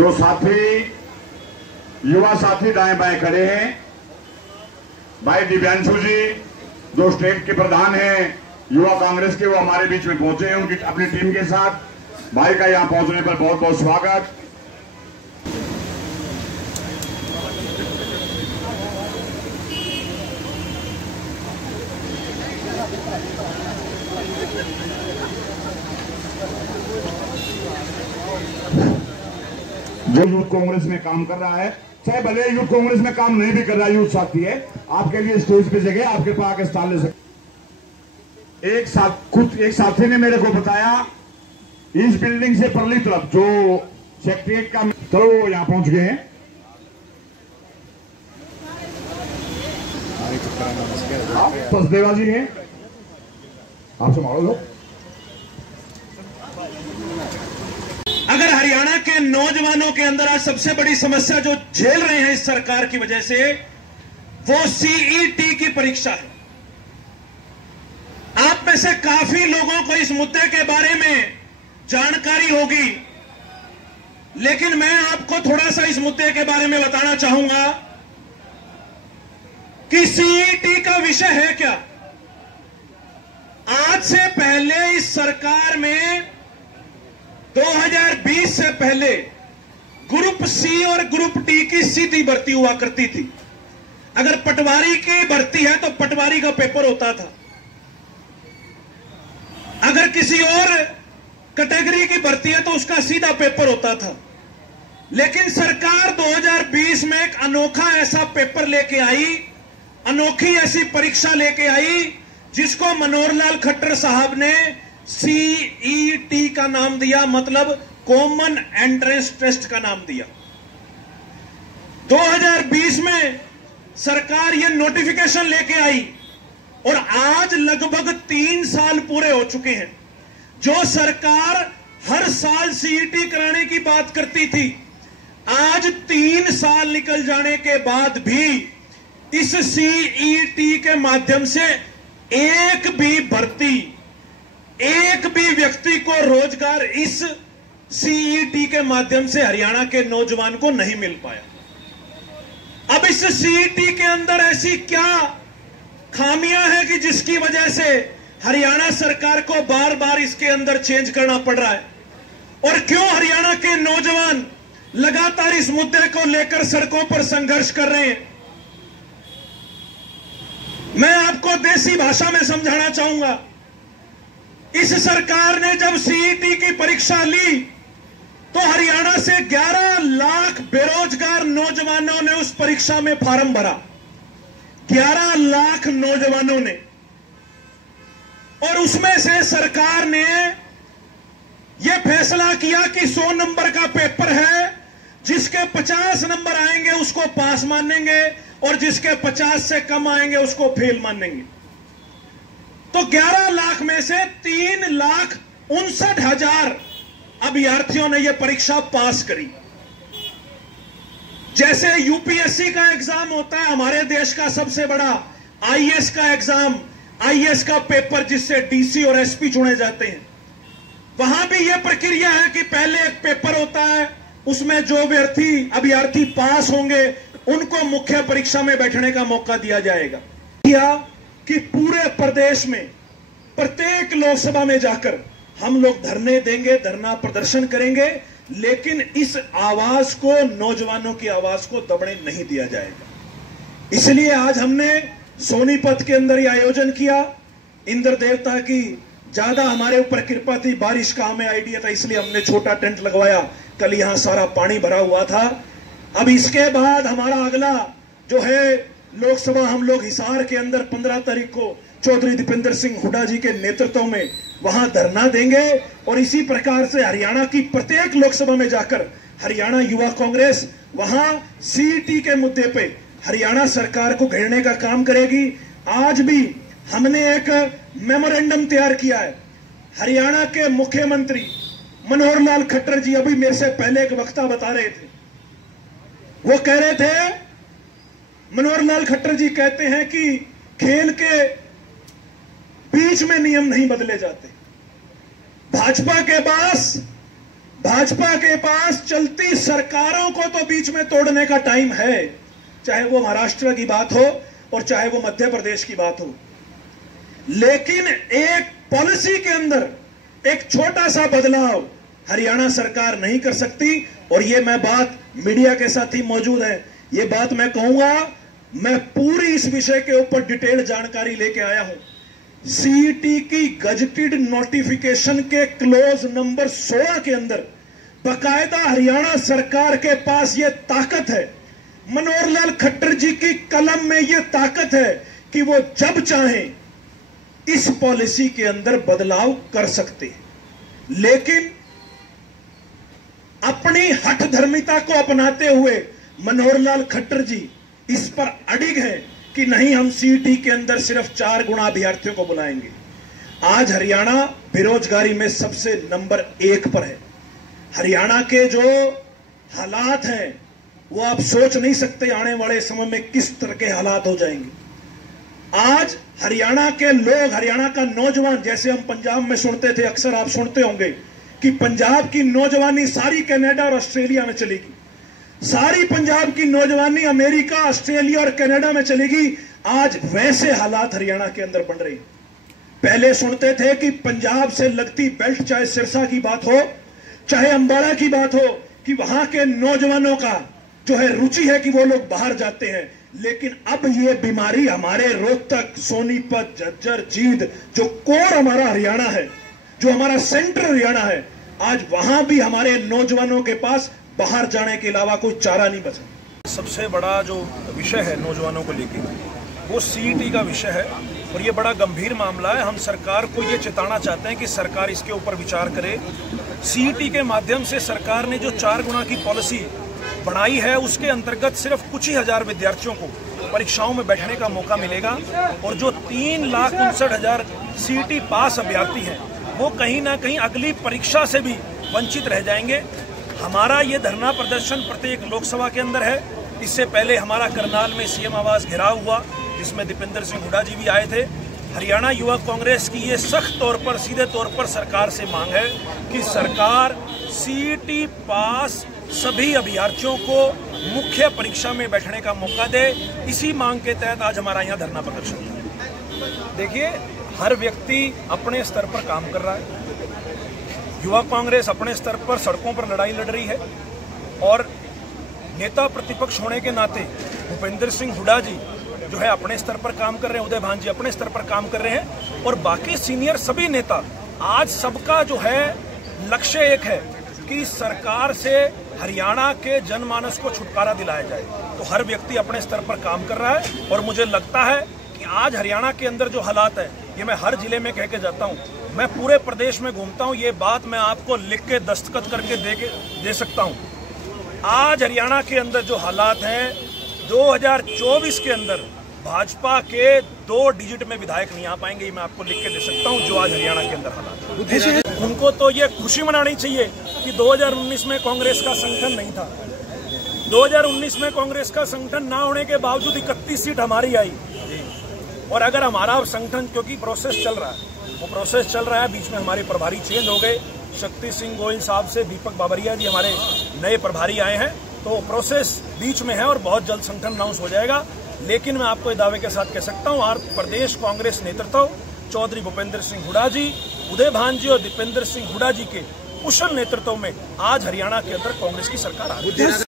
जो साथी युवा साथी दाएं बाएं खड़े हैं, भाई दिव्यांशु जी जो स्टेट के प्रधान हैं युवा कांग्रेस के, वो हमारे बीच में पहुंचे हैं उनकी अपनी टीम के साथ। भाई का यहां पहुंचने पर बहुत बहुत स्वागत। जो यूथ कांग्रेस में काम कर रहा है, चाहे भले यूथ कांग्रेस में काम नहीं भी कर रहा, यूथ साथी है, आपके लिए स्टेज पे जगह, आपके पास आके स्थान ले सकते। एक साथी ने मेरे को बताया इस बिल्डिंग से परली तरफ जो सेक्रेटरीट का, चलो वो यहां पहुंच गए हैं। आप सचदेवा जी हैं, आपसे मारो लो। अगर हरियाणा के नौजवानों के अंदर आज सबसे बड़ी समस्या जो झेल रहे हैं इस सरकार की वजह से, वो सीईटी की परीक्षा है। आप में से काफी लोगों को इस मुद्दे के बारे में जानकारी होगी, लेकिन मैं आपको थोड़ा सा इस मुद्दे के बारे में बताना चाहूंगा कि सीईटी का विषय है क्या। आज से पहले इस सरकार में 2020 से पहले ग्रुप सी और ग्रुप डी की सीधी भर्ती हुआ करती थी। अगर पटवारी की भर्ती है तो पटवारी का पेपर होता था, अगर किसी और कैटेगरी की भर्ती है तो उसका सीधा पेपर होता था। लेकिन सरकार 2020 में एक अनोखा ऐसा पेपर लेके आई, अनोखी ऐसी परीक्षा लेके आई, जिसको मनोहर लाल खट्टर साहब ने सीईटी का नाम दिया, मतलब कॉमन एंट्रेंस टेस्ट का नाम दिया। 2020 में सरकार यह नोटिफिकेशन लेके आई और आज लगभग 3 साल पूरे हो चुके हैं। जो सरकार हर साल सीईटी कराने की बात करती थी, आज 3 साल निकल जाने के बाद भी इस सीईटी के माध्यम से एक भी भर्ती, एक भी व्यक्ति को रोजगार इस सीईटी के माध्यम से हरियाणा के नौजवान को नहीं मिल पाया। अब इस सीईटी के अंदर ऐसी क्या खामियां हैं कि जिसकी वजह से हरियाणा सरकार को बार बार इसके अंदर चेंज करना पड़ रहा है, और क्यों हरियाणा के नौजवान लगातार इस मुद्दे को लेकर सड़कों पर संघर्ष कर रहे हैं। मैं आपको देसी भाषा में समझाना चाहूंगा। इस सरकार ने जब सीईटी की परीक्षा ली तो हरियाणा से 11 लाख बेरोजगार नौजवानों ने उस परीक्षा में फॉर्म भरा। 11 लाख नौजवानों ने, और उसमें से सरकार ने यह फैसला किया कि 100 नंबर का पेपर है, जिसके 50 नंबर आएंगे उसको पास मानेंगे और जिसके 50 से कम आएंगे उसको फेल मानेंगे। तो 11 लाख में से 3,59,000 अभ्यर्थियों ने यह परीक्षा पास करी। जैसे यूपीएससी का एग्जाम होता है, हमारे देश का सबसे बड़ा आईएएस का एग्जाम, आईएएस का पेपर जिससे डीसी और एसपी चुने जाते हैं, वहां भी यह प्रक्रिया है कि पहले एक पेपर होता है, उसमें जो अभ्यर्थी पास होंगे उनको मुख्य परीक्षा में बैठने का मौका दिया जाएगा। कि पूरे प्रदेश में प्रत्येक लोकसभा में जाकर हम लोग धरने देंगे, धरना प्रदर्शन करेंगे, लेकिन इस आवाज को, नौजवानों की आवाज को दबने नहीं दिया जाएगा। इसलिए आज हमने सोनीपत के अंदर यह आयोजन किया। इंद्र देवता की ज्यादा हमारे ऊपर कृपा थी, बारिश का हमें आइडिया था, इसलिए हमने छोटा टेंट लगवाया। कल यहां सारा पानी भरा हुआ था। अब इसके बाद हमारा अगला जो है लोकसभा, हम लोग हिसार के अंदर 15 तारीख को चौधरी दीपेंद्र सिंह हुड्डा जी के नेतृत्व में वहां धरना देंगे, और इसी प्रकार से हरियाणा की प्रत्येक लोकसभा में जाकर हरियाणा युवा कांग्रेस वहां सीईटी के मुद्दे पे हरियाणा सरकार को घेरने का काम करेगी। आज भी हमने एक मेमोरेंडम तैयार किया है। हरियाणा के मुख्यमंत्री मनोहर लाल खट्टर जी अभी मेरे से पहले एक वक्ता बता रहे थे, वो कह रहे थे, मनोहर लाल खट्टर जी कहते हैं कि खेल के बीच में नियम नहीं बदले जाते। भाजपा भाजपा के पास चलती सरकारों को तो बीच में तोड़ने का टाइम है, चाहे वो महाराष्ट्र की बात हो और चाहे वो मध्य प्रदेश की बात हो, लेकिन एक पॉलिसी के अंदर एक छोटा सा बदलाव हरियाणा सरकार नहीं कर सकती। और ये मैं बात मीडिया के साथ ही मौजूद है, ये बात मैं कहूंगा, मैं पूरी इस विषय के ऊपर डिटेल जानकारी लेके आया हूं। सीईटी की गजटेड नोटिफिकेशन के क्लोज नंबर 16 के अंदर बकायदा हरियाणा सरकार के पास यह ताकत है, मनोहर लाल खट्टर जी की कलम में यह ताकत है कि वो जब चाहें इस पॉलिसी के अंदर बदलाव कर सकते हैं। लेकिन अपनी हठधर्मिता को अपनाते हुए मनोहर लाल खट्टर जी इस पर अडिग हैं कि नहीं, हम सीईटी के अंदर सिर्फ 4 गुणा अभ्यर्थियों को बुलाएंगे। आज हरियाणा बेरोजगारी में सबसे नंबर 1 पर है। हरियाणा के जो हालात हैं वो आप सोच नहीं सकते आने वाले समय में किस तरह के हालात हो जाएंगे। आज हरियाणा के लोग, हरियाणा का नौजवान, जैसे हम पंजाब में सुनते थे, अक्सर आप सुनते होंगे कि पंजाब की नौजवानी सारी कनाडा और ऑस्ट्रेलिया में चलेगी, सारी पंजाब की नौजवानी अमेरिका, ऑस्ट्रेलिया और कनाडा में चलेगी। आज वैसे हालात हरियाणा के अंदर बन रहे हैं। पहले सुनते थे कि पंजाब से लगती बेल्ट, चाहे सिरसा की बात हो, चाहे अंबाला की बात हो, कि वहां के नौजवानों का जो है रुचि है कि वो लोग बाहर जाते हैं। लेकिन अब ये बीमारी हमारे रोहतक, सोनीपत, झज्जर, जींद, जो कोर हमारा हरियाणा है, जो हमारा सेंटर हरियाणा है, आज वहां भी हमारे नौजवानों के पास बाहर जाने के अलावा कोई चारा नहीं बचा। सबसे बड़ा जो विषय है नौजवानों को लेकर, वो सीईटी का विषय है और ये बड़ा गंभीर मामला है। हम सरकार को ये चेताना चाहते हैं कि सरकार इसके ऊपर विचार करे। सीईटी के माध्यम से सरकार ने जो 4 गुणा की पॉलिसी बनाई है, उसके अंतर्गत सिर्फ कुछ ही हजार विद्यार्थियों को परीक्षाओं में बैठने का मौका मिलेगा और जो 3,59,000 सीईटी पास अभ्यर्थी हैं वो कहीं ना कहीं अगली परीक्षा से भी वंचित रह जाएंगे। हमारा ये धरना प्रदर्शन प्रत्येक लोकसभा के अंदर है। इससे पहले हमारा करनाल में सीएम आवास घेराव हुआ, जिसमें दीपेंद्र सिंह हुड्डा जी भी आए थे। हरियाणा युवा कांग्रेस की ये सख्त तौर पर, सीधे तौर पर सरकार से मांग है कि सरकार सीईटी पास सभी अभ्यर्थियों को मुख्य परीक्षा में बैठने का मौका दे। इसी मांग के तहत आज हमारा यहाँ धरना प्रदर्शन है। देखिए, हर व्यक्ति अपने स्तर पर काम कर रहा है। युवा कांग्रेस अपने स्तर पर सड़कों पर लड़ाई लड़ रही है और नेता प्रतिपक्ष होने के नाते भूपेंद्र सिंह हुड्डा जी जो है अपने स्तर पर काम कर रहे हैं, उदय भान जी अपने स्तर पर काम कर रहे हैं और बाकी सीनियर सभी नेता, आज सबका जो है लक्ष्य एक है कि सरकार से हरियाणा के जनमानस को छुटकारा दिलाया जाए। तो हर व्यक्ति अपने स्तर पर काम कर रहा है और मुझे लगता है कि आज हरियाणा के अंदर जो हालात है, ये मैं हर जिले में कह के जाता हूँ, मैं पूरे प्रदेश में घूमता हूँ, ये बात मैं आपको लिख के दस्तखत करके दे सकता हूँ। आज हरियाणा के अंदर जो हालात हैं, 2024 के अंदर भाजपा के 2 डिजिट में विधायक नहीं आ पाएंगे, ये मैं आपको लिख के दे सकता हूँ। जो आज हरियाणा के अंदर हालात है, उनको तो ये खुशी मनानी चाहिए कि 2019 में कांग्रेस का संगठन नहीं था। 2019 में कांग्रेस का संगठन ना होने के बावजूद 31 सीट हमारी आई। और अगर हमारा संगठन, क्योंकि प्रोसेस चल रहा है, वो प्रोसेस चल रहा है, बीच में हमारे प्रभारी चेंज हो गए, शक्ति सिंह गोयल साहब से दीपक बाबरिया जी हमारे नए प्रभारी आए हैं, तो प्रोसेस बीच में है और बहुत जल्द संगठन अनाउंस हो जाएगा। लेकिन मैं आपको दावे के साथ कह सकता हूँ, प्रदेश कांग्रेस नेतृत्व चौधरी भूपेंद्र सिंह हुड्डा जी, उदय भान जी और दीपेंद्र सिंह हुड्डा जी के कुशल नेतृत्व में आज हरियाणा के अंदर कांग्रेस की सरकार आ रही है।